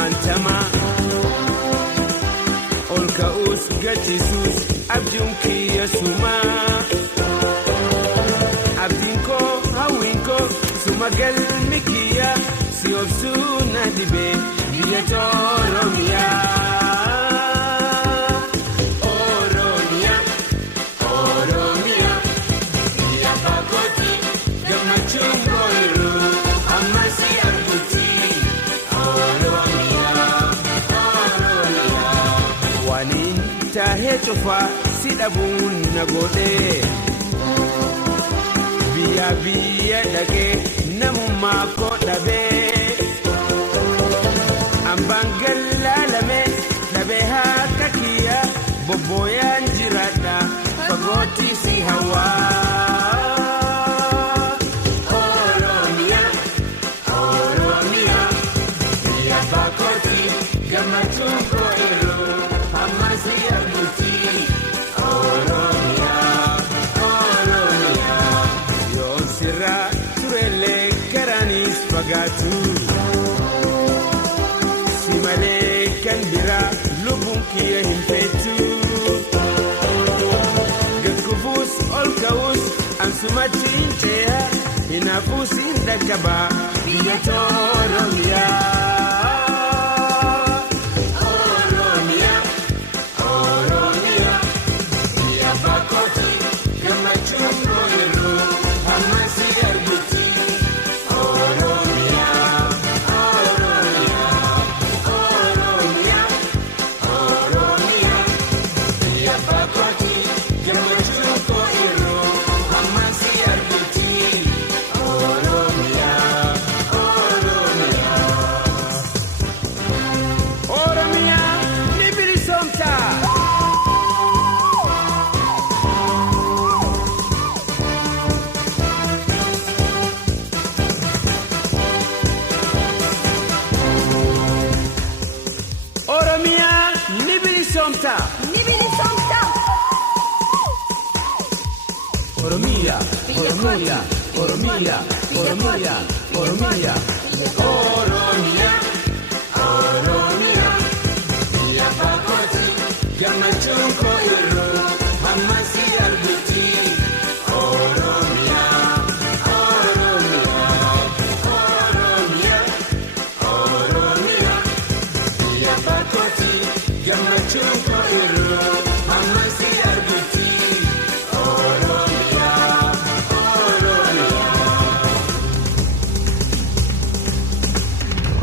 kumantama ol ka'us gachisus abjuun kiyya sumaa abdiinko hawwiinko suma galmi kiyya si obsuu na dhibee biyya Oromiyaa. Chofa si dhabun na godhe biyya dhagee namummaa koo dhabee ambaan gallaalame dhabee harka kiyya bobbooyaan jiraadha fagootii si hawaa. Oromiyaa biyya baakootii gammachuun koo irroo amma si arguutii. Si malee kan biraa lubbuun kiyya hin feetu gad kufuus ol ka'uus ansumatti hin ce'a hinaafuus hin dhaqqabaa biyya Oromiyaa. Oromia, Oromia, Oromia, Oromia, Oromia, Oromia.